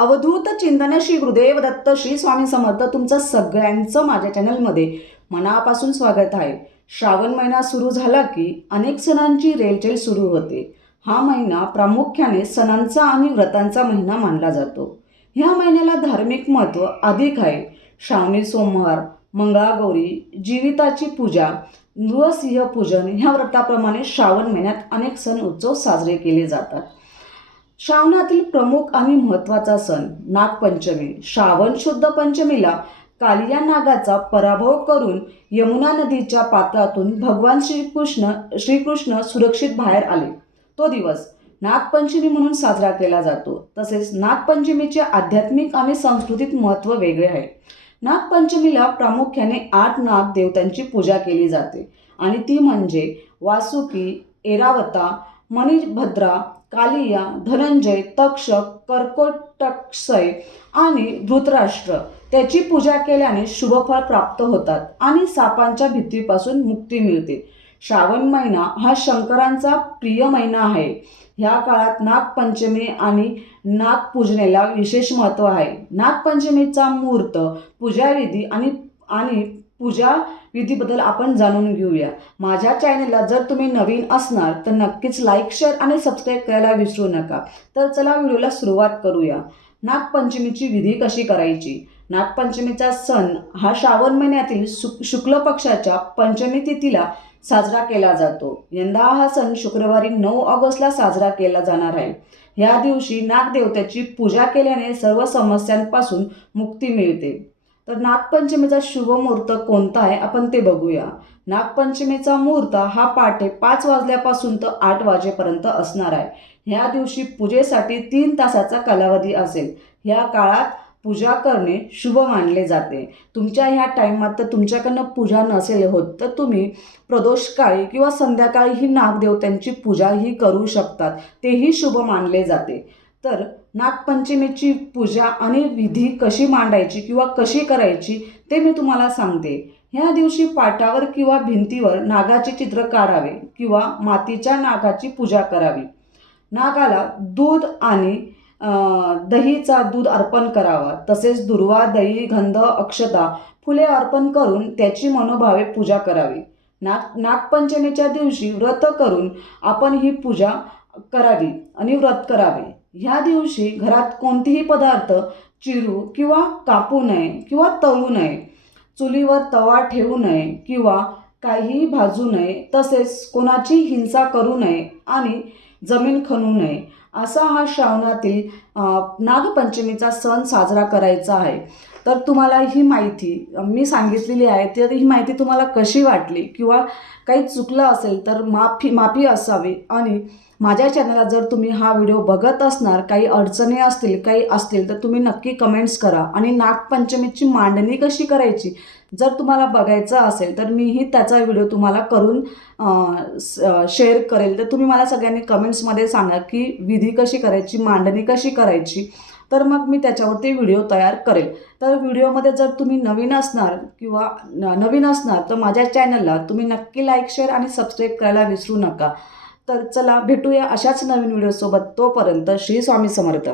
अवधूत चिंतन श्री गुरुदेव दत्त श्री स्वामी समर्थ तुमचं सगळ्यांचं माझ्या चॅनलमध्ये मनापासून स्वागत आहे. श्रावण महिना सुरू झाला की अनेक सणांची रेलचेल सुरू होते. हा महिना प्रामुख्याने सणांचा आणि व्रतांचा महिना मानला जातो. ह्या महिन्याला धार्मिक महत्त्व अधिक आहे. श्रावणी सोमवार मंगळागौरी जीविताची पूजा नृसिंह पूजन ह्या व्रताप्रमाणे श्रावण महिन्यात अनेक सण उत्सव साजरे केले जातात. श्रावणातील प्रमुख आणि महत्त्वाचा सण नागपंचमी. श्रावण शुद्ध पंचमीला कालिया नागाचा पराभव करून यमुना नदीच्या पात्रातून भगवान श्रीकृष्ण श्रीकृष्ण सुरक्षित बाहेर आले. तो दिवस नागपंचमी म्हणून साजरा केला जातो. तसेच नागपंचमीचे आध्यात्मिक आणि सांस्कृतिक महत्त्व वेगळे आहे. नागपंचमीला प्रामुख्याने आठ नाग देवतांची पूजा केली जाते. आणि ती म्हणजे वासुकी एरावता मणिभद्रा कालिया धनंजय तक्षक कर्कोटक्षय आणि धृतराष्ट्र त्याची पूजा केल्याने शुभफळ प्राप्त होतात आणि सापांच्या भीतीपासून मुक्ती मिळते. श्रावण महिना हा शंकरांचा प्रिय महिना आहे. ह्या काळात नागपंचमी आणि नागपूजनेला विशेष महत्त्व आहे. नागपंचमीचा मुहूर्त पूजाविधी आणि आणि पूजा विधीबद्दल आपण जाणून घेऊया. माझ्या चॅनलला जर तुम्ही नवीन असणार तर नक्कीच लाईक शेअर आणि सबस्क्राईब करायला विसरू नका. तर चला व्हिडिओला सुरुवात करूया. नागपंचमीची विधी कशी करायची? नागपंचमीचा सण हा श्रावण महिन्यातील शुक शुक्ल पक्षाच्या पंचमी तिथीला साजरा केला जातो. यंदा हा सण शुक्रवारी नऊ ऑगस्टला साजरा केला जाणार आहे. ह्या दिवशी नागदेवतेची पूजा केल्याने सर्व समस्यांपासून मुक्ती मिळते. तर नागपंचमीचा शुभ मुहूर्त कोणता आहे? आपण ते बघूया. नागपंचमीचा मुहूर्त हा पहाटे पाच वाजल्यापासून तर आठ वाजेपर्यंत असणार आहे. ह्या दिवशी पूजेसाठी तीन तासाचा कालावधी असेल. ह्या काळात पूजा करणे शुभ मानले जाते. तुमच्या ह्या टाईमात तर तुमच्याकडनं पूजा नसेल होत तर तुम्ही प्रदोषकाळी किंवा संध्याकाळी ही नागदेवतांची पूजा ही करू शकतात. तेही शुभ मानले जाते. तर नागपंचमीची पूजा आणि विधी कशी मांडायची किंवा कशी करायची ते मी तुम्हाला सांगते. ह्या दिवशी पाटावर किंवा भिंतीवर नागाचे चित्र काढावे किंवा मातीच्या नागाची पूजा करावी. नागाला दूध आणि दहीचा दूध अर्पण करावा. तसेच दुर्वा दही गंध अक्षता फुले अर्पण करून त्याची मनोभावे पूजा करावी. नाग नागपंचमीच्या दिवशी व्रत करून आपण ही पूजा करावी आणि व्रत करावे. ह्या दिवशी घरात कोणतेही पदार्थ चिरू किंवा कापू नये किंवा तळू नये चुलीवर तवा ठेवू नये किंवा काहीही भाजू नये तसेच कोणाची हिंसा करू नये आणि जमीन खणू नये असा हा श्रावणातील नागपंचमीचा सण साजरा करायचा आहे. तर तुम्हाला ही माहिती मी सांगितलेली आहे तर ही माहिती तुम्हाला कशी वाटली किंवा काही चुकलं असेल तर माफी माफी असावी. आणि माझ्या चॅनलला जर तुम्ही हा व्हिडिओ बघत असणार काही अडचणी असतील काही असतील तर तुम्ही नक्की कमेंट्स करा. आणि नागपंचमीची मांडणी कशी करायची जर तुम्हाला बघायचं असेल तर मीही त्याचा व्हिडिओ तुम्हाला करून शेअर करेल. तर तुम्ही मला सगळ्यांनी कमेंट्समध्ये सांगा की विधी कशी करायची मांडणी कशी करायची. तर मग मी त्याच्यावरती व्हिडिओ तयार करेल. तर व्हिडिओमध्ये जर तुम्ही नवीन असणार किंवा नवीन असणार तर माझ्या चॅनलला तुम्ही नक्की लाईक शेअर आणि सबस्क्राईब करायला विसरू नका. तर चला भेटूया अशाच नवीन व्हिडिओसोबत तोपर्यंत श्री स्वामी समर्थ.